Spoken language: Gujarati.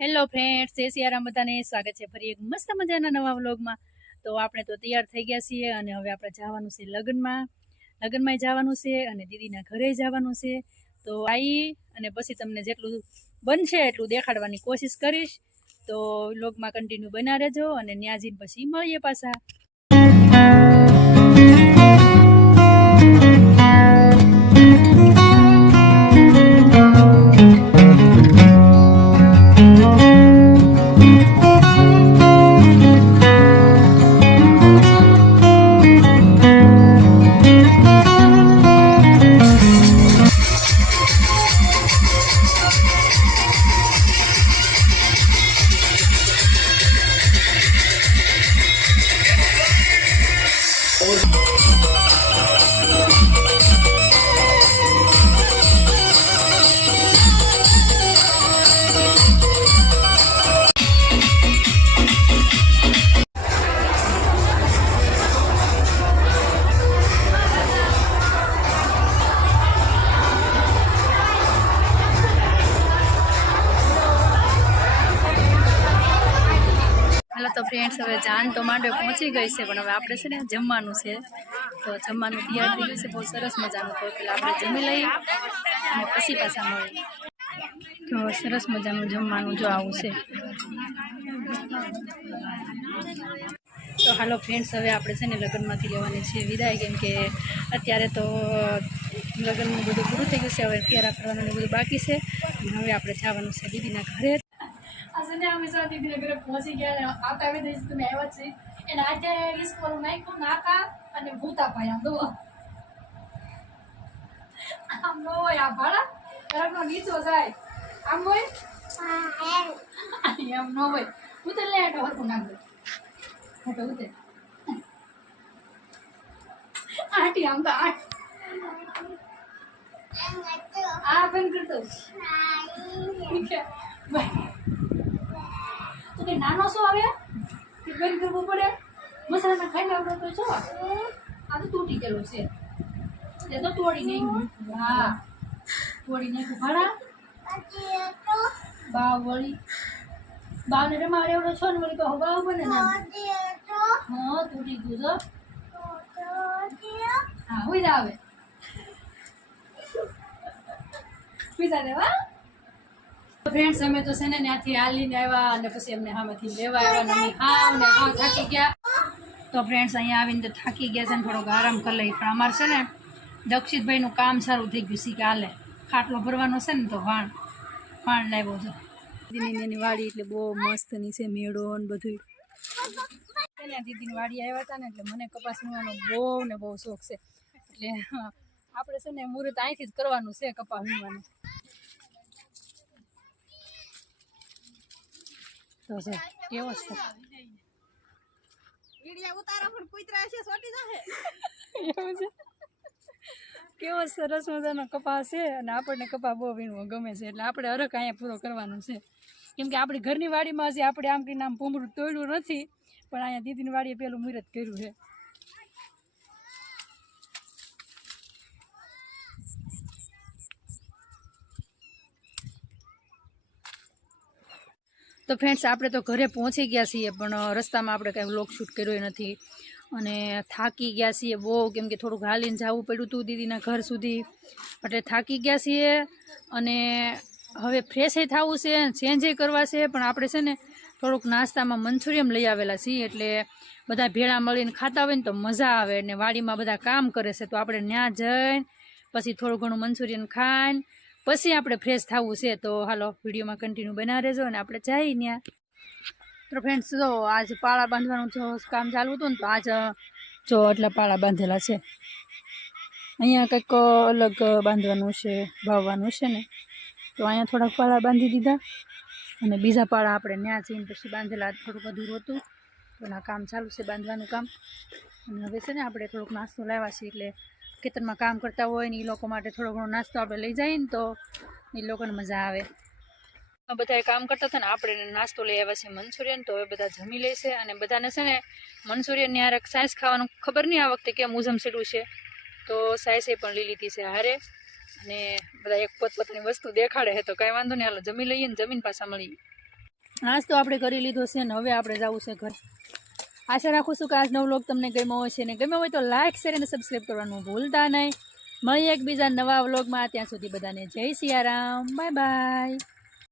હેલો ફ્રેન્ડ્સ, જય સિયારામ બધાને સ્વાગત છે ફરી એક મસ્ત મજાના નવા વ્લોગમાં। તો આપણે તો તૈયાર થઈ ગયા છીએ અને હવે આપણે જવાનું છે લગ્નમાં જવાનું છે અને દીદીના ઘરે જવાનું છે। તો આવી અને પછી તમને જેટલું બનશે એટલું દેખાડવાની કોશિશ કરીશ। તો વ્લોગમાં કન્ટિન્યુ બના રહેજો અને ત્યાં જઈને પછી મળીએ પાછા। तो फ्रेंड्स હવે જાન તો માંડે પહોંચી ગઈ છે પણ હવે આપણે છે ને જમવાનું છે। તો જમવાનું તૈયાર થઈ ગયું છે બહુ સરસ મજાનું। તો પેલા આપણે જમી લઈએ અને પછી પાછા મળીએ। તો સરસ મજાનું જમવાનું જો આવું છે। તો હાલો ફ્રેન્ડ્સ, હવે આપણે છે ને લગ્નમાંથી લેવાની છે વિદાય, કેમ કે અત્યારે તો લગ્નનું બધું પૂરું થઈ ગયું છે। હવે તૈયાર કરવાનું બધું બાકી છે અને હવે આપણે જવાનું છે દીદીના ઘરે। અમે દીદીના ઘરે પહોંચી ગયા। આવતા આવી દઈશ તમે આવ્યા છે એને આજે સ્કૂલ નાખ્યું નાકા અને ભૂતાભાઈ આમ દો આમ નો હોય આ ભાડા રગનો નીચો જાય આમ હોય એમ નો હોય ઉતર લે એટલે હરખું નાખ દે એટલે ઉતર આટી આમ તો આટ આ બંધ કરતો તો કે નાનો શું આવે કે બંધ કરવું પડે મસાલા ખાઈ આવડો તો શું આ તો તૂટી ગયેલો છે એ તો તોડી નહીં હા તોડી નાખ્યું ભાડા બાવ વળી બાવને રમાડે એવડો છો ને વળી કહો બાવ બને ના હા તૂટી ગયું છો હા હોય આવે પીઝા દેવા। फ्रेंड्स અમે તો છે ને ત્યાંથી હાલીને આવ્યા અને પછી અમને સામેથી લેવા આવ્યા અને અમે હાવ થાકી ગયા। તો ફ્રેન્ડ્સ અહીંયા આવીને તો થાકી ગયા છે ને થોડોક આરામ કરી લઈ, પણ અમારે છે ને દક્ષિતભાઈનું કામ સારું થઈ ગયું છે કે હાલે ખાટલો ભરવાનો છે ને તો વાણ લાવ્યો છે દીદીની વાડી એટલે બહુ મસ્તની છે મેળો ને બધું। દીદીની વાડી આવ્યા હતા ને એટલે મને કપાસ વીણવાનો બહુ શોખ છે, એટલે આપણે છે ને મુહૂર્ત અહીંથી જ કરવાનું છે કપાસ વીણવાનું। તો છે કેવો છે વિડિયો ઉતારો પણ કુતરા છે છોટી જાહે એવું છે કેવો સરસ મજાનો કપાસ છે અને આપણને કપાસ બહુ વીણવો ગમે છે એટલે આપણે હરખ અહીંયા પૂરો કરવાનો છે, કેમ કે આપણી ઘરની વાડીમાં હજી આપણે આમ કંઈ નામ પૂમરું તોડ્યું નથી, પણ અહીંયા દીદીની વાડીએ પેલું મુહૂર્ત કર્યું છે। તો ફ્રેન્ડ્સ આપણે તો ઘરે પહોંચી ગયા છીએ પણ રસ્તામાં આપણે કાંઈ વ્લોગ શૂટ કર્યો નથી અને થાકી ગયા છીએ બહુ, કેમ કે થોડુંક હાલીને જવું પડ્યું હતું દીદીના ઘર સુધી, એટલે થાકી ગયા છીએ અને હવે ફ્રેશ થવું છે ચેન્જ કરવા છે। પણ આપણે છે ને થોડુંક નાસ્તામાં મંચુરિયમ લઈ આવેલા છીએ, એટલે બધા ભેળા મળીને ખાતા હોય ને તો મજા આવે અને વાડીમાં બધા કામ કરે છે તો આપણે ત્યાં જઈને પછી થોડું ઘણું મંચુરિયન ખાઈને પછી આપણે ફ્રેશ થવું છે। તો હાલો વિડીયોમાં કન્ટિન્યુ બના રહેજો અને આપણે જઈએ ત્યાં। તો ફ્રેન્ડ્સ જો આજ પાળા બાંધવાનું જો કામ ચાલુ હતું ને તો આજ જો એટલા પાળા બાંધેલા છે, અહીંયા કંઈક અલગ બાંધવાનું છે ભાવવાનું છે ને, તો અહીંયા થોડાક પાળા બાંધી દીધા અને બીજા પાળા આપણે ત્યાં જઈને પછી બાંધેલા થોડુંક અધૂરું હતું તો એના કામ ચાલુ છે બાંધવાનું કામ। અને હવે છે ને આપણે થોડોક નાસ્તો લાવ્યા છીએ, એટલે ખેતરમાં કામ કરતા હોય ને એ લોકો માટે થોડો ઘણો નાસ્તો આપણે લઈ જઈએ ને તો એ લોકોને મજા આવે। બધા કામ કરતા હતા ને આપણે નાસ્તો લઈ આવ્યા છે મંચુરિયન, તો હવે બધા જમી લેશે અને બધાને છે ને મંચુરિયન ની હારે સાઈઝ ખાવાનું ખબર નહીં આ વખતે કેમ ઉજમ સીડું છે, તો સાઈઝ પણ લઈ લીધી છે હારે અને બધા એક પોતપોતાની વસ્તુ દેખાડે છે, તો કાંઈ વાંધો નહીં હાલો જમી લઈએ ને જમીન પાછા મળીએ। નાસ્તો આપણે કરી લીધો છે ને હવે આપણે જવું છે ઘર. આશા રાખું છું કે આજનો વ્લોગ તમને ગમ્યો હશે ને ગમ્યો હોય તો લાઇક શેર અને સબસ્ક્રાઈબ કરવાનું ભૂલતા નહીં. મળીએ એકબીજા નવા વ્લોગમાં. ત્યાં સુધી બધાને જય સિયારામ. Bye bye.